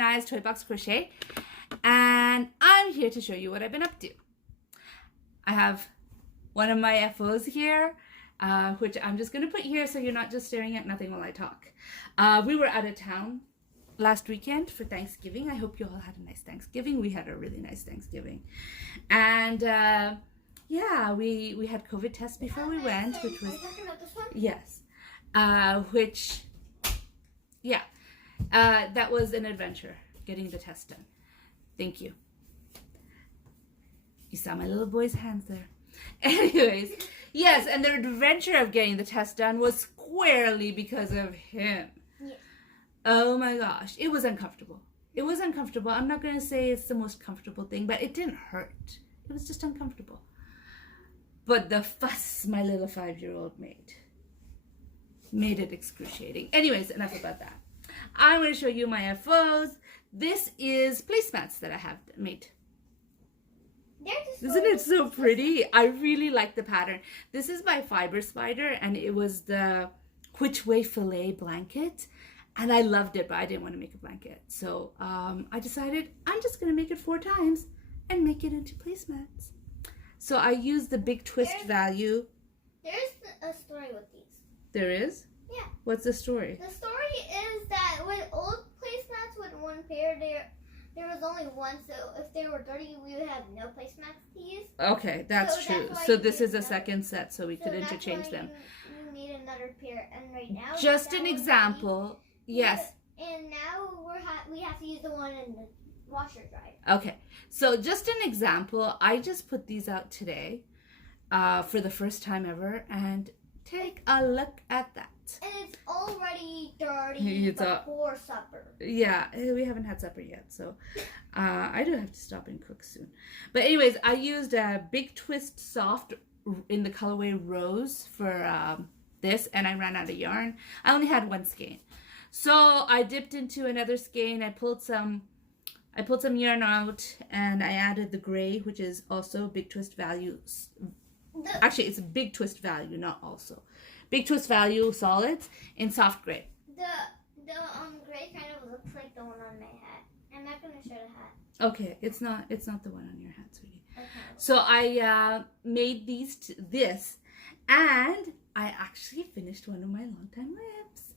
Anaya's Toy Box Crochet, and I'm here to show you what I've been up to. I have one of my FOs here, which I'm just going to put here so you're not just staring at nothing while I talk. We were out of town last weekend for Thanksgiving. I hope you all had a nice Thanksgiving. We had a really nice Thanksgiving. And yeah, we had COVID tests before we went, which was... Are you talking about this one? Yes. That was an adventure, getting the test done. Thank you. You saw my little boy's hands there. Anyways, yes, and the adventure of getting the test done was squarely because of him. Yeah. Oh my gosh, it was uncomfortable. It was uncomfortable. I'm not going to say it's the most comfortable thing, but it didn't hurt. It was just uncomfortable. But the fuss my little 5-year-old made it excruciating. Anyways, enough about that. I'm going to show you my FOs. This is placemats that I have made. Isn't it so pretty? I really like the pattern. This is by Fiber Spider, and it was the Which Way Filet blanket. And I loved it, but I didn't want to make a blanket. So I decided I'm just going to make it 4 times and make it into placemats. So I used the Big Twist value. There's a story with these. There is? Yeah. What's the story? The story is that with old placemats with one pair, there was only one, so if they were dirty, we would have no placemats to use. Okay, that's true. why So you this need is a another. second set, so we could interchange that's why them. You need another pair, and right now. Just that an one's example. Yes. dirty, and now we have to use the one in the washer dryer. Okay. So just an example. I just put these out today for the first time ever, and take a look at that. And it's already dirty It's before supper. Yeah, we haven't had supper yet, so I do have to stop and cook soon. But anyways, I used a Big Twist Soft in the colorway Rose for this, and I ran out of yarn. I only had one skein. So I dipped into another skein. I pulled some yarn out, and I added the gray, which is also Big Twist value. Actually, it's a Big Twist value, not also. Big Twist value solids in soft gray. The gray kind of looks like the one on my hat. I'm not gonna show the hat. Okay, it's not the one on your hat, sweetie. Okay. So I made this, and I actually finished one of my longtime whips.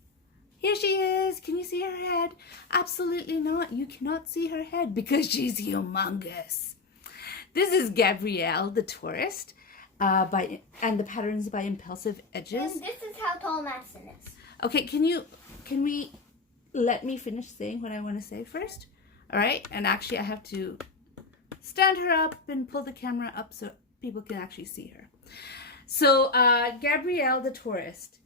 Here she is. Can you see her head? Absolutely not. You cannot see her head because she's humongous. This is Gabrielle, the tourist. And the pattern's by Impulsive Edges. And this is how tall Madison is. Okay, can we let me finish saying what I want to say first? All right, and actually I have to stand her up and pull the camera up so people can actually see her. So Gabrielle, the tourist,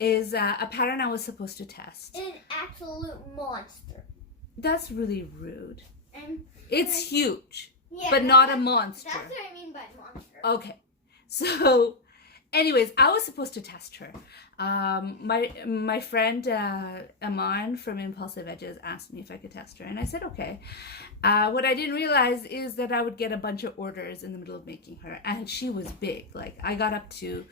is a pattern I was supposed to test. An absolute monster. That's really rude. And It's huge, yeah, but not a monster. That's what I mean by monster. Okay. So, anyways, I was supposed to test her. My friend Aman from Impulsive Edges asked me if I could test her, and I said okay. What I didn't realize is that I would get a bunch of orders in the middle of making her, and she was big. Like I got up to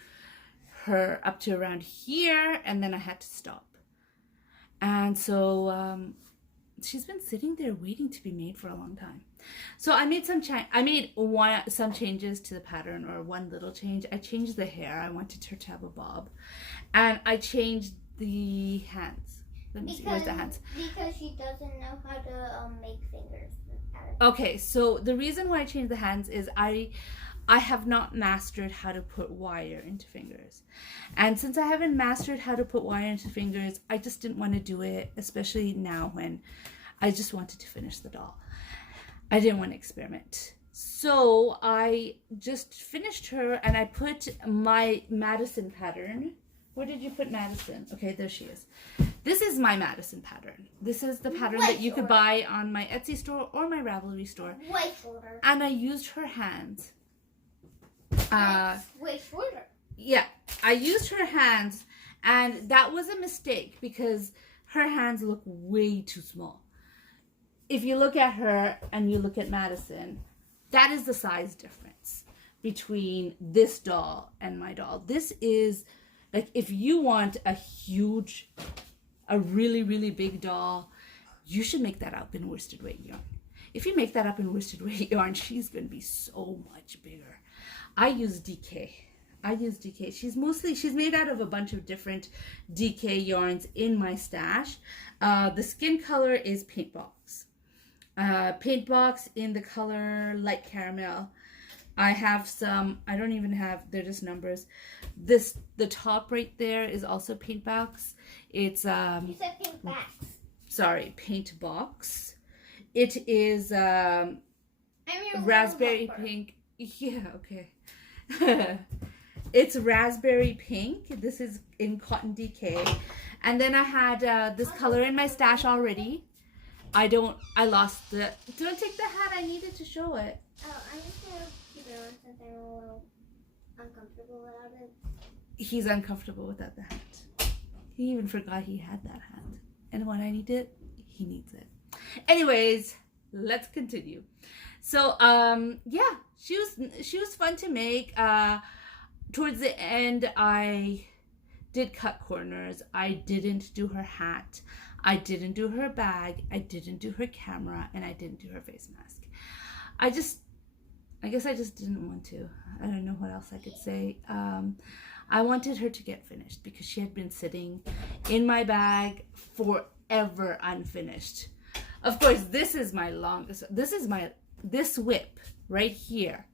around here, and then I had to stop. And so she's been sitting there waiting to be made for a long time. So I made some changes to the pattern, or one little change. I changed the hair. I wanted her to have a bob, and I changed the hands. Let me see. Where's the hands? Because she doesn't know how to make fingers. Okay, so the reason why I changed the hands is I have not mastered how to put wire into fingers, and since I haven't mastered how to put wire into fingers, I just didn't want to do it, especially now when I just wanted to finish the doll. I didn't want to experiment. So I just finished her, and I put my Madison pattern. Where did you put Madison? Okay, there she is. This is my Madison pattern. This is the pattern that you could buy on my Etsy store or my Ravelry store. Way shorter. And I used her hands. Way shorter. Yeah, I used her hands, and that was a mistake because her hands look way too small. If you look at her and you look at Madison, that is the size difference between this doll and my doll. This is like, if you want a really, really big doll, you should make that up in worsted weight yarn. If you make that up in worsted weight yarn, she's going to be so much bigger. I use DK. She's made out of a bunch of different DK yarns in my stash. The skin color is Paintbox. Paintbox in the color light caramel. I have some, I don't even have, they're just numbers. The top right there is also Paintbox. It's You said Paintbox. Sorry, Paintbox. It is I'm your raspberry helper. pink. Yeah, okay. It's raspberry pink. This is in cotton DK. And then I had this color in my stash already. I lost the, don't take the hat, I needed to show it. Oh, I'm just gonna keep it on since I'm a little uncomfortable without it. He's uncomfortable without the hat. He even forgot he had that hat. And when I need it, he needs it. Anyways, let's continue. So, yeah, she was fun to make. Towards the end, I did cut corners. I didn't do her hat. I didn't do her bag. I didn't do her camera, and I didn't do her face mask. I guess I just didn't want to. I don't know what else I could say. I wanted her to get finished because she had been sitting in my bag forever unfinished. Of course, this is my longest. This whip right here.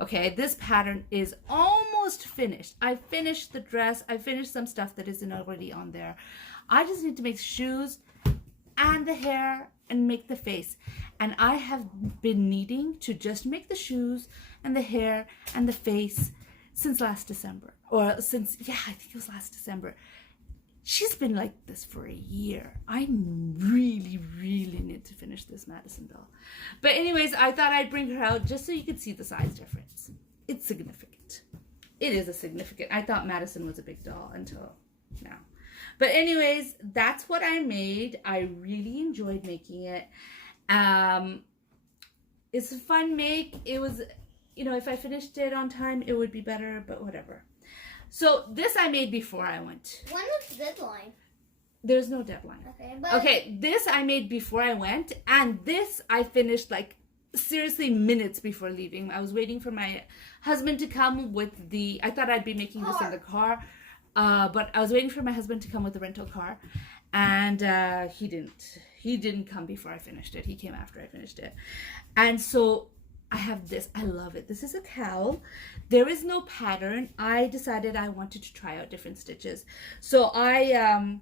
Okay, this pattern is almost finished. I finished the dress. I finished some stuff that isn't already on there. I just need to make shoes and the hair and make the face. And I have been needing to just make the shoes and the hair and the face since last December. Or since, yeah, I think it was last December. She's been like this for a year. I really, really need to finish this Madison doll. But anyways, I thought I'd bring her out just so you could see the size difference. It's significant. It is a significant. I thought Madison was a big doll until now. But anyways, that's what I made. I really enjoyed making it. It's a fun make. It was, you know, if I finished it on time, it would be better, but whatever. So this I made before I went. When was the deadline? There's no deadline. Okay, but Okay, this I made before I went, and this I finished like seriously minutes before leaving. I was waiting for my husband to come with the, I thought I'd be making this in the car, but I was waiting for my husband to come with the rental car, and he didn't come before I finished it. He came after I finished it. And so I have this. I love it. This is a cowl. There is no pattern. I decided I wanted to try out different stitches. So I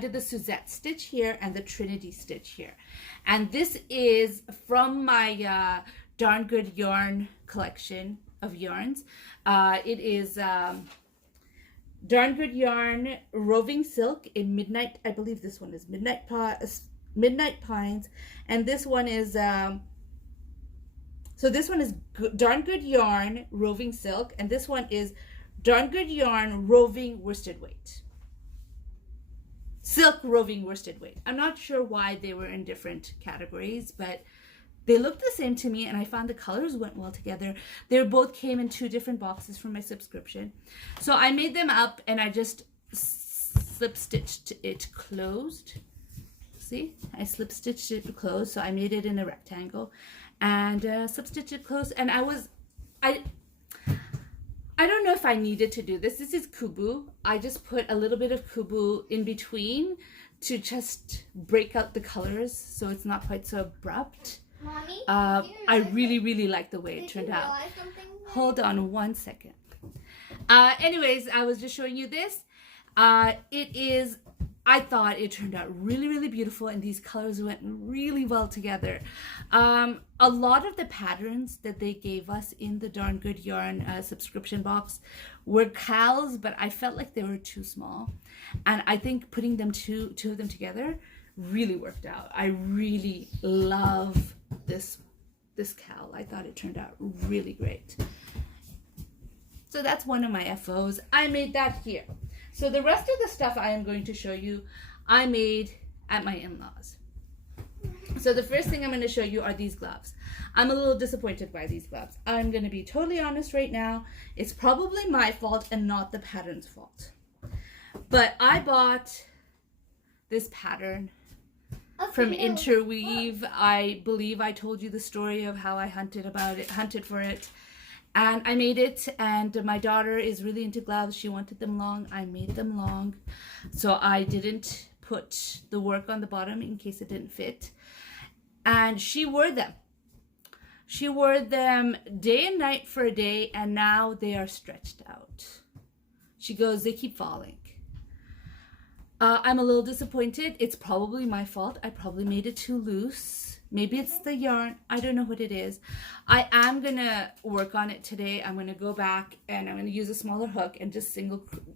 did the Suzette stitch here and the Trinity stitch here. And this is from my Darn Good Yarn collection of yarns. It is Darn Good Yarn Roving Silk in Midnight. I believe this one is Midnight Pines. And this one is... So this one is Darn Good Yarn Roving Silk, and this one is Darn Good Yarn Roving Worsted Weight. Silk Roving Worsted Weight. I'm not sure why they were in different categories, but they looked the same to me, and I found the colors went well together. They both came in 2 different boxes from my subscription. So I made them up, and I just slip stitched it closed. See? I slip stitched it closed, so I made it in a rectangle. And substitch it close, and I don't know if I needed to do this. This is Kubu. I just put a little bit of Kubu in between to just break out the colors so it's not quite so abrupt. Mommy, I really like the way it turned out. Hold on one second. Anyways, I was just showing you this. I thought it turned out really beautiful, and these colors went really well together. A lot of the patterns that they gave us in the Darn Good Yarn subscription box were cowls, but I felt like they were too small. And I think putting them two of them together really worked out. I really love this cowl. I thought it turned out really great. So that's one of my FOs. I made that here. So the rest of the stuff I am going to show you, I made at my in-laws. So the first thing I'm going to show you are these gloves. I'm a little disappointed by these gloves. I'm going to be totally honest right now. It's probably my fault and not the pattern's fault. But I bought this pattern from no. Interweave. I believe I told you the story of how I hunted for it. And I made it, and my daughter is really into gloves. She wanted them long. I made them long. So I didn't put the work on the bottom in case it didn't fit. And she wore them. She wore them day and night for a day, and now they are stretched out. She goes, they keep falling. I'm a little disappointed. It's probably my fault. I probably made it too loose. Maybe it's the yarn. I don't know what it is. I am going to work on it today. I'm going to go back and I'm going to use a smaller hook and just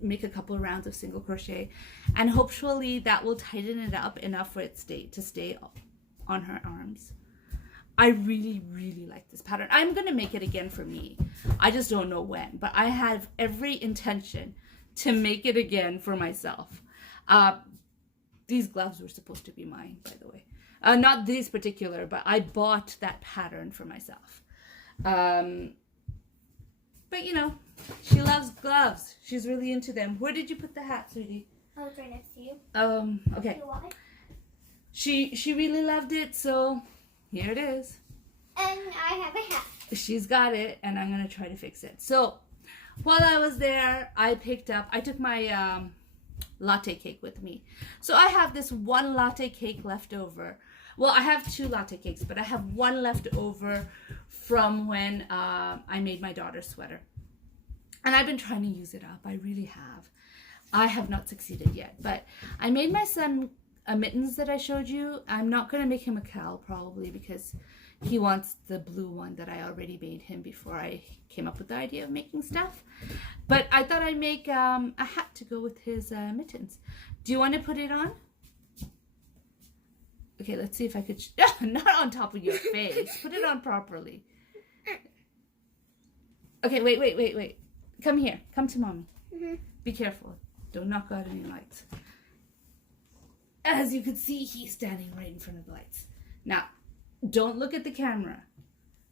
make a couple of rounds of single crochet. And hopefully that will tighten it up enough for it to stay on her arms. I really, really like this pattern. I'm going to make it again for me. I just don't know when. But I have every intention to make it again for myself. These gloves were supposed to be mine, by the way. Not these particular, but I bought that pattern for myself. But you know, she loves gloves. She's really into them. Where did you put the hat, sweetie? Oh, it's right next to you. Okay. Why? She really loved it, so here it is. And I have a hat. She's got it, and I'm gonna try to fix it. So while I was there, I took my latte cake with me. So I have this one latte cake left over. Well, I have 2 latte cakes, but I have one left over from when I made my daughter's sweater. And I've been trying to use it up. I really have. I have not succeeded yet, but I made my son a mittens that I showed you. I'm not going to make him a cowl probably because he wants the blue one that I already made him before I came up with the idea of making stuff. But I thought I'd make a hat to go with his mittens. Do you want to put it on? Okay, let's see if I could... Not on top of your face. Put it on properly. Okay, wait. Come here. Come to mommy. Mm-hmm. Be careful. Don't knock out any lights. As you can see, he's standing right in front of the lights. Now, don't look at the camera.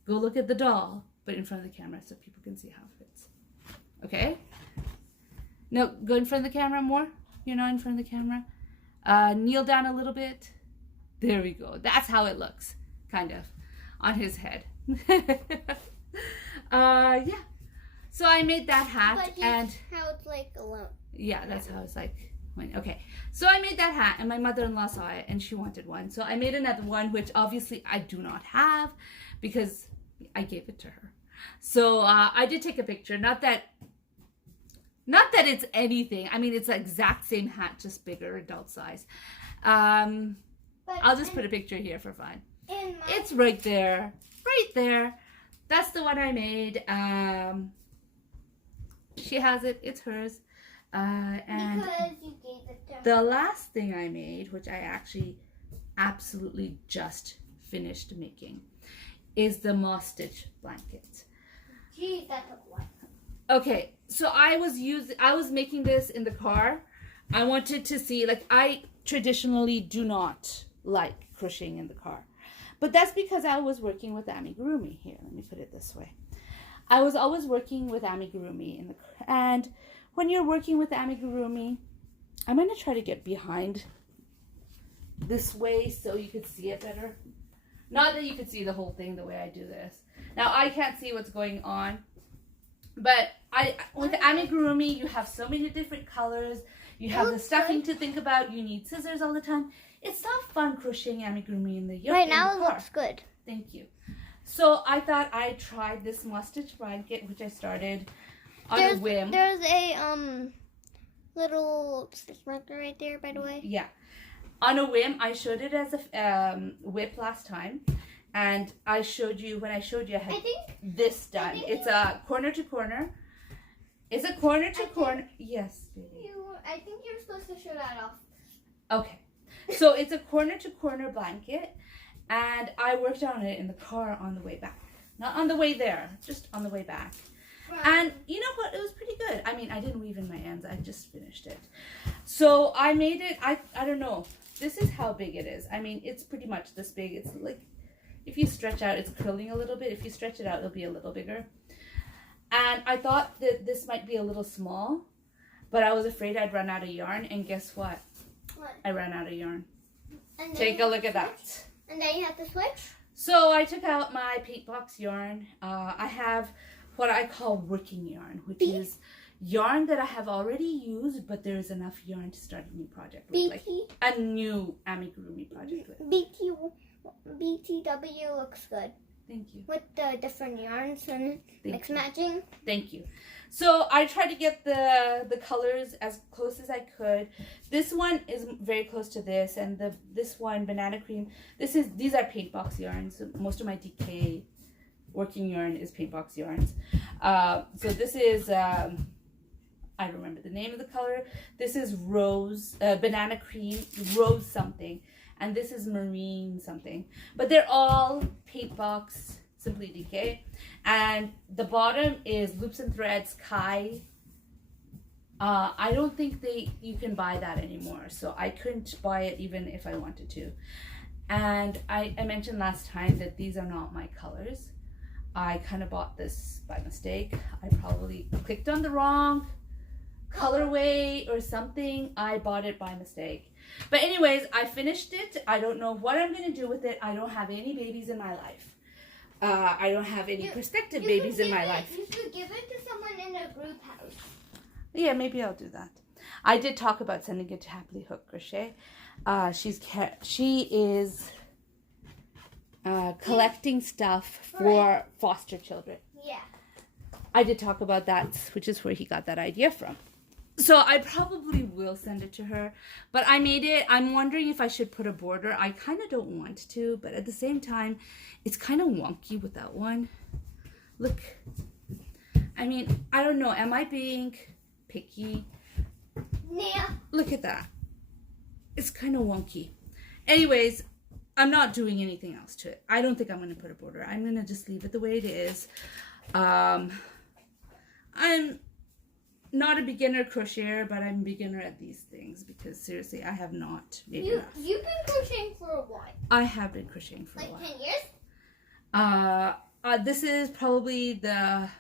Go look at the doll, but in front of the camera so people can see how it fits. Okay? No, go in front of the camera more. You're not in front of the camera. Kneel down a little bit. There we go. That's how it looks, kind of, on his head. Yeah. So I made that hat, and how it's like alone. Yeah, that's how it's like. Okay, so I made that hat, and my mother-in-law saw it, and she wanted one. So I made another one, which obviously I do not have, because I gave it to her. So I did take a picture. Not that it's anything. I mean, it's the exact same hat, just bigger, adult size. I'll just put a picture here for fun. It's right there. Right there. That's the one I made. She has it. It's hers. And because you gave it to her. The last thing I made, which I actually absolutely just finished making, is the moss stitch blanket. Geez, that took a while. Okay, so I was making this in the car. I wanted to see, like, I traditionally do not like crocheting in the car, but that's because I was working with amigurumi. Here, let me put it this way. I was always working with amigurumi in the car, and when you're working with amigurumi, I'm going to try to get behind this way so you could see it better. Not that you could see the whole thing the way I do this. Now, I can't see what's going on, but with amigurumi, you have so many different colors. You have the stuffing to think about. You need scissors all the time. It's not fun crocheting amigurumi in the car. Right now it looks good. Thank you. So I thought I'd try this moss stitch blanket, which I started on a whim. There's a little stitch marker right there, by the way. Yeah. On a whim, I showed it as a whip last time. And I showed you, when I showed you, I had this done. It's a corner to corner. It's a corner to corner. Yes, baby. I think you're supposed to show that off. Okay. So it's a corner to corner blanket. And I worked on it in the car on the way back. Not on the way there, just on the way back. And you know what? It was pretty good. I mean, I didn't weave in my ends. I just finished it. So I made it, I don't know. This is how big it is. I mean, it's pretty much this big. It's like, if you stretch out, it's curling a little bit. If you stretch it out, it'll be a little bigger. And I thought that this might be a little small, but I was afraid I'd run out of yarn. And guess what? What? I ran out of yarn. And then Take you a have look to at that. switch. And then you have to switch. So I took out my paint box yarn. I have what I call working yarn, which is yarn that I have already used, but there's enough yarn to start a new project with, like BT, a new amigurumi project with. BTW looks good Thank you. with the different yarns and mix matching. Thank you. So I tried to get the colors as close as I could. This one is very close to this, and this one, banana cream. These are paint box yarns. Most of my DK working yarn is paint box yarns. So this is I don't remember the name of the color. This is rose, banana cream, rose something, and this is marine something. But they're all paint box, Simply DK. And the bottom is Loops and Threads Kai. I don't think you can buy that anymore, so I couldn't buy it even if I wanted to. And I mentioned last time that these are not my colors. I kind of bought this by mistake. I probably clicked on the wrong colorway or something. I bought it by mistake. But anyways, I finished it. I don't know what I'm going to do with it. I don't have any babies in my life. I don't have any prospective babies in my life. You could give it to someone in a group house. Yeah, maybe I'll do that. I did talk about sending it to Happily Hook Crochet. She is collecting stuff for foster children. Yeah. I did talk about that, which is where he got that idea from. So I probably will send it to her, but I made it. I'm wondering if I should put a border. I kind of don't want to, but at the same time, it's kind of wonky without one. Look, I mean, I don't know. Am I being picky? Yeah. Look at that. It's kind of wonky. Anyways, I'm not doing anything else to it. I don't think I'm going to put a border. I'm going to just leave it the way it is. I'm not a beginner crocheter, but I'm a beginner at these things because seriously, I have not made enough. You've been crocheting for a while. I have been crocheting for a Like while. 10 years? This is probably the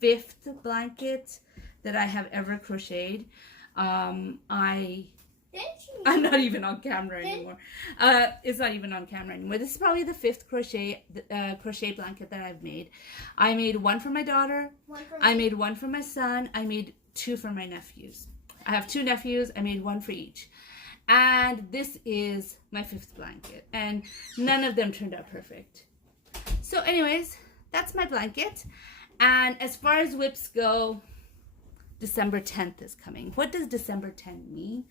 5th blanket that I have ever crocheted. I'm not even on camera anymore. It's not even on camera anymore. This is probably the 5th crochet blanket that I've made. I made one for my daughter. I made one for my son. I made 2 for my nephews. I have 2 nephews. I made 1 for each. And this is my 5th blanket. And none of them turned out perfect. So anyways, that's my blanket. And as far as whips go, December 10th is coming. What does December 10th mean?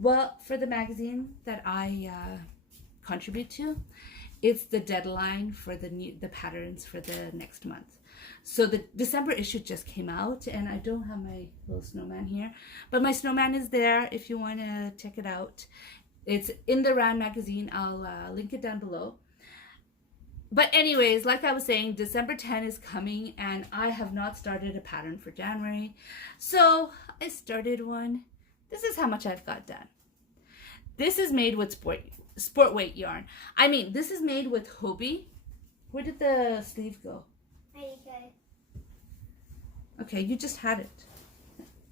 Well, for the magazine that I contribute to, it's the deadline for the patterns for the next month. So the December issue just came out, and I don't have my little snowman here, but my snowman is there if you want to check it out. It's in the Round magazine. I'll link it down below. But anyways, like I was saying, December 10 is coming, and I have not started a pattern for January. So I started one. This is how much I've got done. This is made with sport weight yarn. I mean, this is made with Hobbii. Where did the sleeve go? Okay, you just had it.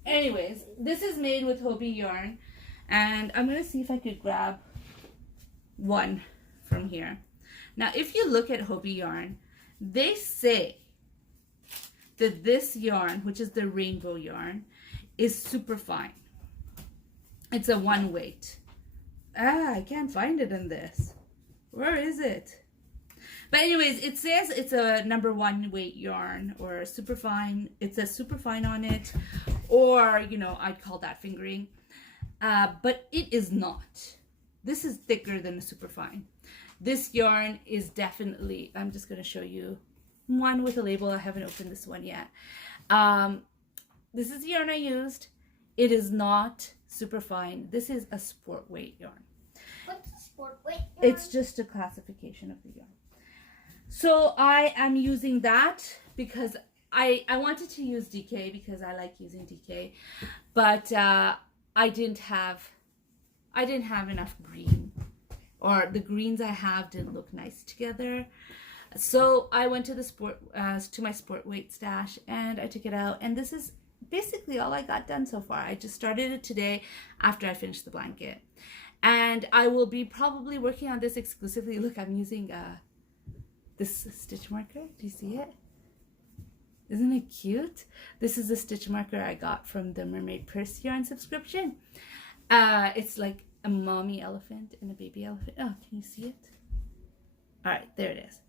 Anyways, this is made with Hobbii yarn. And I'm going to see if I could grab one from here. Now, if you look at Hobbii yarn, they say that this yarn, which is the rainbow yarn, is super fine. It's a 1 weight. I can't find it in this. Where is it? But anyways, it says it's a number 1 weight yarn or super fine. It says super fine on it, or, you know, I'd call that fingering. But it is not. This is thicker than a super fine. This yarn is definitely, I'm just going to show you one with a label. I haven't opened this one yet. This is the yarn I used. It is not super fine. This is a sport weight yarn. What's a sport weight yarn? It's just a classification of the yarn. So I am using that because I wanted to use DK because I like using DK, but I didn't have enough green, or the greens I have didn't look nice together. So I went to the to my sport weight stash and I took it out, and this is basically all I got done so far. I just started it today after I finished the blanket. And I will be probably working on this exclusively. Look, I'm using this stitch marker. Do you see it? Isn't it cute? This is the stitch marker I got from the Mermaid Purse yarn subscription. It's like a mommy elephant and a baby elephant. Oh, can you see it? All right, there it is.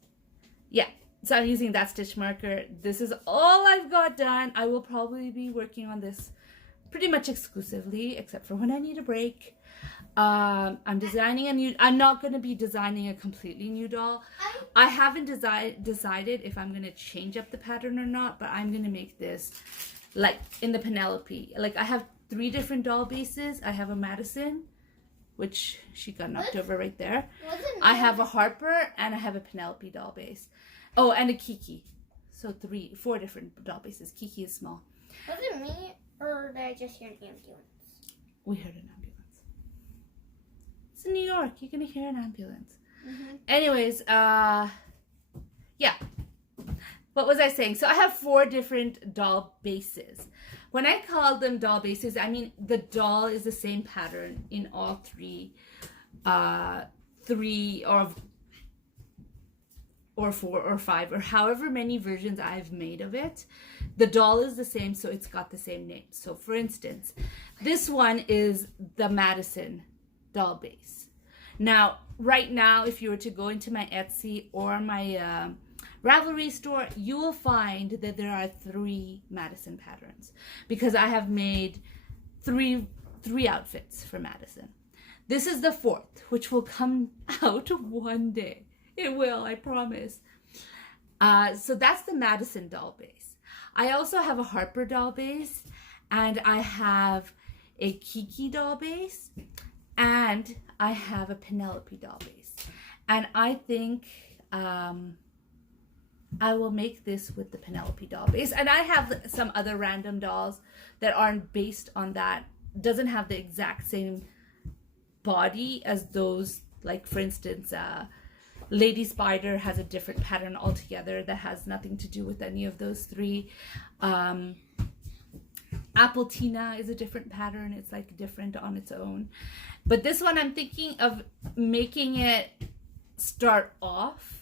Yeah, so I'm using that stitch marker. This is all I've got done. I will probably be working on this pretty much exclusively, except for when I need a break. I'm designing a new, I'm not going to be designing a completely new doll. I haven't decided if I'm going to change up the pattern or not, but I'm going to make this like in the Penelope. Like I have 3 different doll bases. I have a Madison, which she got knocked over right there. I have a Harper and I have a Penelope doll base. Oh, and a Kiki. So 4 different doll bases. Kiki is small. Was it me or did I just hear an ambulance? We heard an ambulance. It's in New York. You're going to hear an ambulance. Mm-hmm. Anyways, yeah. What was I saying? So I have 4 different doll bases. When I call them doll bases, I mean the doll is the same pattern in all 3 or 4 or 5 or however many versions I've made of it. The doll is the same, so it's got the same name. So for instance, this one is the Madison doll base. Now, right now, if you were to go into my Etsy or my Ravelry store, you will find that there are 3 Madison patterns because I have made 3 outfits for Madison. This is the 4th, which will come out one day. It will, I promise. So that's the Madison doll base. I also have a Harper doll base, and I have a Kiki doll base, and I have a Penelope doll base. And I think I will make this with the Penelope doll base. And I have some other random dolls that aren't based on that, doesn't have the exact same body as those, like for instance, Lady Spider has a different pattern altogether that has nothing to do with any of those 3. Apple Tina is a different pattern. It's like different on its own. But this one I'm thinking of making it start off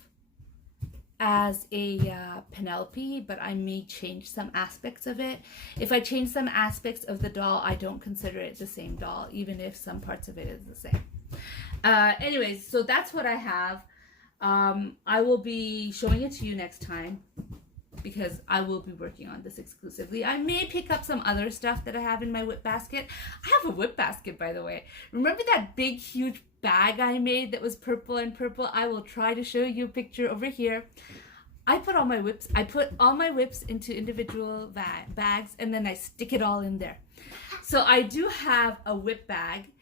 as a Penelope, but I may change some aspects of it. If I change some aspects of the doll, I don't consider it the same doll, even if some parts of it is the same. Anyways, so that's what I have. I will be showing it to you next time because I will be working on this exclusively. I may pick up some other stuff that I have in my whip basket. I have a whip basket, by the way. Remember that big, huge bag I made that was purple and purple? I will try to show you a picture over here. I put all my whips into individual bags, and then I stick it all in there. So I do have a whip bag,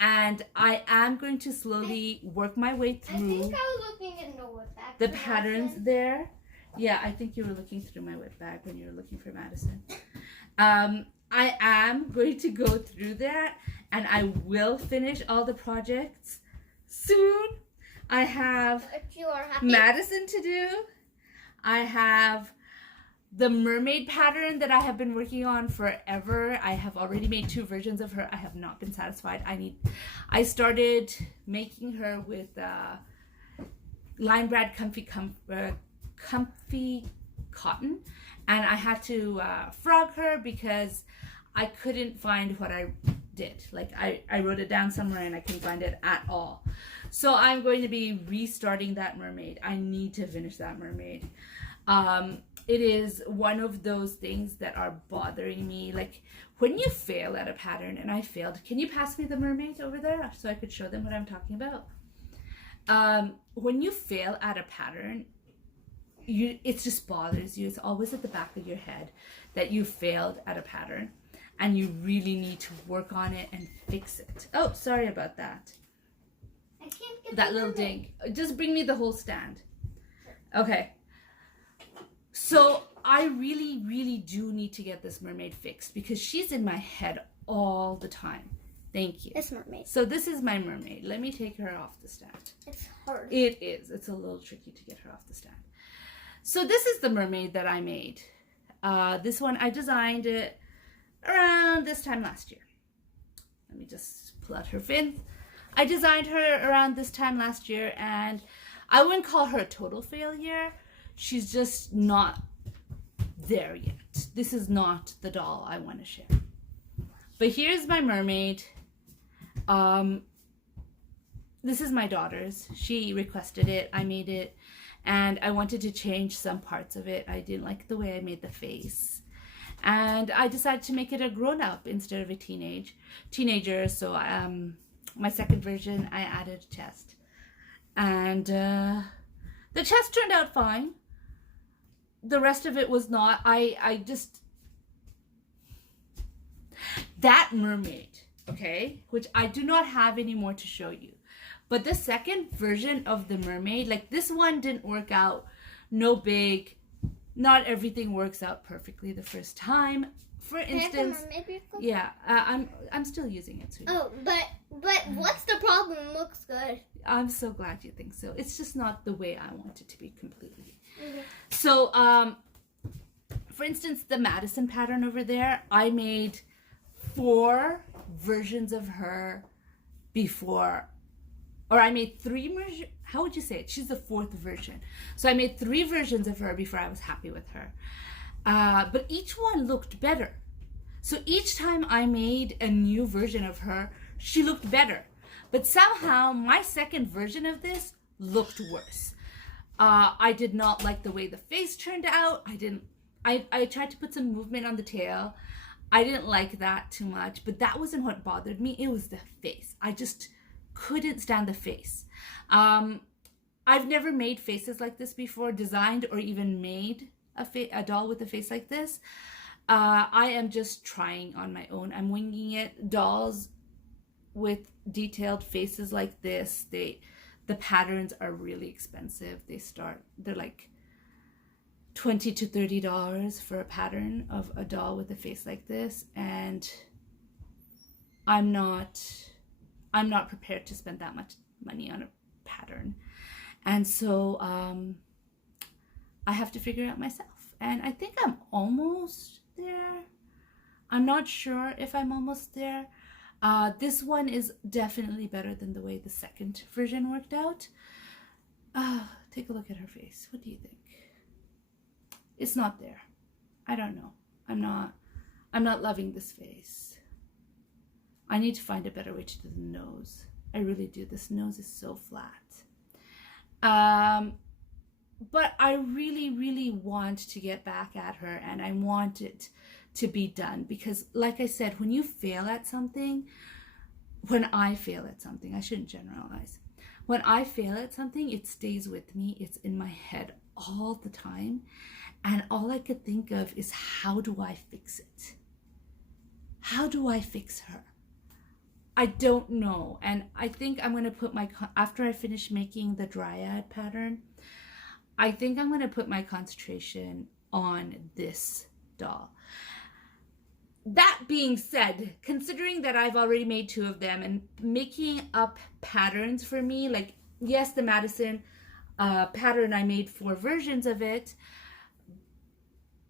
and I am going to slowly work my way through I think I was looking in the whip bag. the patterns there. Yeah, I think you were looking through my whip bag when you were looking for Madison. I am going to go through that, and I will finish all the projects soon. I have Madison to do. I have the mermaid pattern that I have been working on forever. I have already made 2 versions of her. I have not been satisfied. I started making her with Lion Brand comfy cotton, and I had to frog her because I couldn't find what I did. Like I wrote it down somewhere and I couldn't find it at all. So I'm going to be restarting that mermaid. I need to finish that mermaid. It is one of those things that are bothering me. Like when you fail at a pattern, and I failed. Can you pass me the mermaid over there so I could show them what I'm talking about? When you fail at a pattern, it just bothers you. It's always at the back of your head that you failed at a pattern, and you really need to work on it and fix it. Oh, sorry about that. I can't get That little ding. Just bring me the whole stand. Okay. So I really, really do need to get this mermaid fixed because she's in my head all the time. Thank you. This mermaid. So this is my mermaid. Let me take her off the stand. It's hard. It is. It's a little tricky to get her off the stand. So this is the mermaid that I made. This one, I designed it around this time last year. Let me just pull out her fins. I designed her around this time last year, and I wouldn't call her a total failure. She's just not there yet. This is not the doll I want to share. But here's my mermaid. This is my daughter's. She requested it. I made it. And I wanted to change some parts of it. I didn't like the way I made the face. And I decided to make it a grown-up instead of a teenager. So my second version, I added a chest. And the chest turned out fine. The rest of it was not. That mermaid, okay, which I do not have anymore to show you. But the second version of the mermaid, like this one didn't work out. No big. Not everything works out perfectly the first time. For instance, yeah, I'm still using it too. Oh, but what's the problem? It looks good. I'm so glad you think so. It's just not the way I want it to be completely. Okay. So, for instance, the Madison pattern over there, I made 4 versions of her before, or I made 3 versions. How would you say it? She's the 4th version. So I made 3 versions of her before I was happy with her. But each one looked better. So each time I made a new version of her, she looked better. But somehow my second version of this looked worse. I did not like the way the face turned out. I tried to put some movement on the tail. I didn't like that too much, but that wasn't what bothered me. It was the face. I just couldn't stand the face. I've never made faces like this before, designed or even made a doll with a face like this. I am just trying on my own. I'm winging it. Dolls with detailed faces like this, the patterns are really expensive. They're like $20 to $30 for a pattern of a doll with a face like this, and I'm not prepared to spend that much money on a pattern. And so I have to figure it out myself. And I think I'm almost there. I'm not sure if I'm almost there. This one is definitely better than the way the second version worked out. Take a look at her face. What do you think? It's not there. I don't know. I'm not loving this face. I need to find a better way to do the nose. I really do. This nose is so flat. But I really, really want to get back at her, and I want it to be done, because like I said, when I fail at something, I shouldn't generalize. When I fail at something, it stays with me. It's in my head all the time. And all I could think of is, how do I fix it? How do I fix her? I don't know. And I think I'm going to put after I finish making the Dryad pattern, I think I'm going to put my concentration on this doll. That being said, considering that I've already made 2 of them and making up patterns for me, like, yes, the Madison pattern, I made 4 versions of it,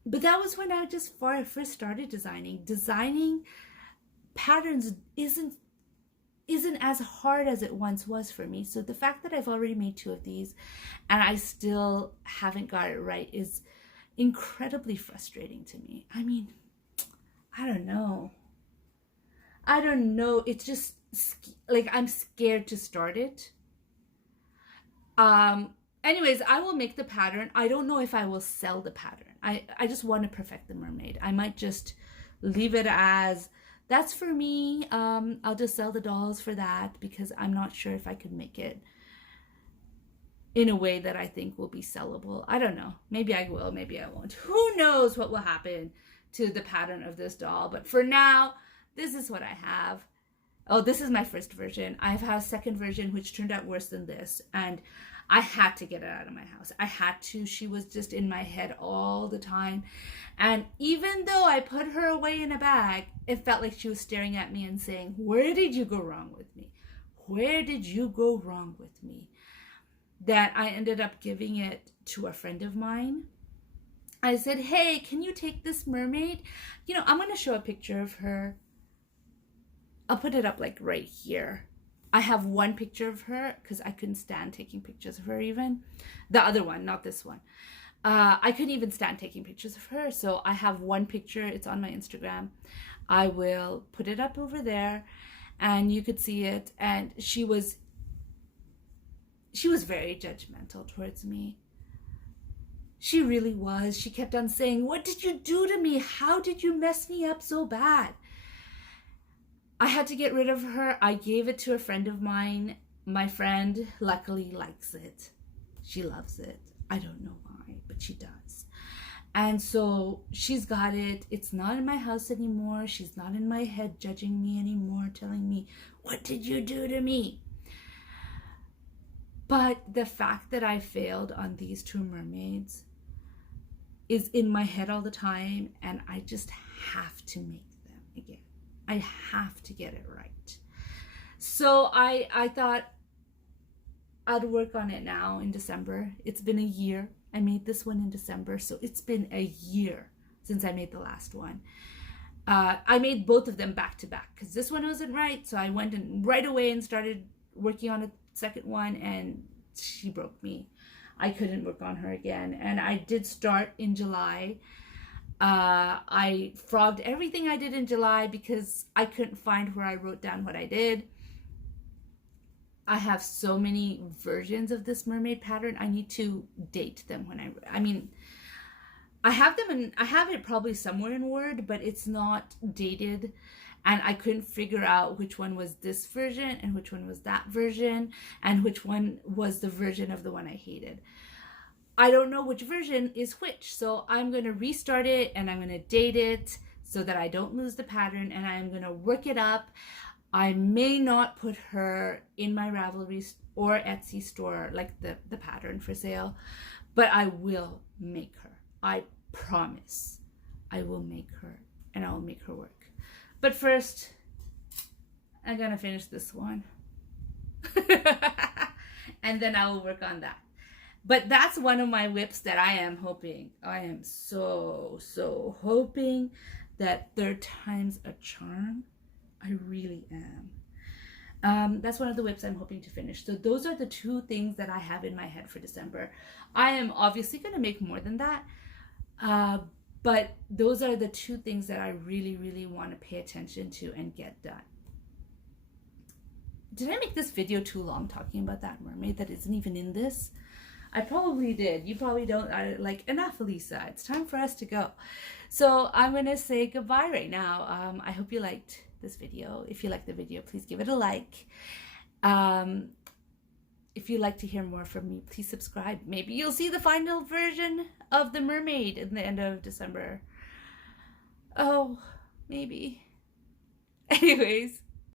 but that was when I first started designing. Designing patterns isn't as hard as it once was for me. So the fact that I've already made 2 of these and I still haven't got it right is incredibly frustrating to me. I mean, I don't know. It's just like I'm scared to start it. Anyways, I will make the pattern. I don't know if I will sell the pattern. I just want to perfect the mermaid. I might just leave it as, that's for me. I'll just sell the dolls for that, because I'm not sure if I could make it in a way that I think will be sellable. I don't know. Maybe I will, maybe I won't. Who knows what will happen to the pattern of this doll. But for now, this is what I have. Oh, this is my first version. I've had a second version which turned out worse than this, and I had to get it out of my house. I had to. She was just in my head all the time. And even though I put her away in a bag, it felt like she was staring at me and saying, where did you go wrong with me? Where did you go wrong with me? That I ended up giving it to a friend of mine. I said, hey, can you take this mermaid? I'm going to show a picture of her. I'll put it up like right here. I have one picture of her because I couldn't stand taking pictures of her even. The other one, not this one. I couldn't even stand taking pictures of her. So I have one picture. It's on my Instagram. I will put it up over there and you could see it. And she was very judgmental towards me. She really was. She kept on saying, "What did you do to me? How did you mess me up so bad?" I had to get rid of her. I gave it to a friend of mine. My friend luckily likes it. She loves it. I don't know why, but she does. And so she's got it. It's not in my house anymore. She's not in my head judging me anymore, telling me, "What did you do to me?" But the fact that I failed on these two mermaids is in my head all the time, and I just have to make them again. I have to get it right. So I thought I'd work on it now in December. It's been a year. I made this one in December, so it's been a year since I made the last one. I made both of them back to back because this one wasn't right, so I went and right away and started working on a second one, and she broke me. I couldn't work on her again, and I did start in July. I frogged everything I did in July because I couldn't find where I wrote down what I did. I have so many versions of this mermaid pattern. I need to date them when I mean, I have them and I have it probably somewhere in Word, but it's not dated. And I couldn't figure out which one was this version and which one was that version and which one was the version of the one I hated. I don't know which version is which. So I'm going to restart it and I'm going to date it so that I don't lose the pattern, and I'm going to work it up. I may not put her in my Ravelry or Etsy store, like the pattern for sale, but I will make her. I promise I will make her, and I'll make her work. But first, I'm gonna finish this one. And then I will work on that. But that's one of my whips that I am hoping. I am so hoping that third time's a charm. I really am. That's one of the whips I'm hoping to finish. So those are the two things that I have in my head for December. I am obviously going to make more than that. But those are the two things that I really want to pay attention to and get done. Did I make this video too long talking about that mermaid that isn't even in this? I probably did. You probably don't. Like, enough, Elisa. It's time for us to go. So I'm going to say goodbye right now. I hope you liked this video. If you liked the video, please give it a like. If you'd like to hear more from me, please subscribe. Maybe you'll see the final version of the mermaid in the end of December. Oh, maybe. Anyways,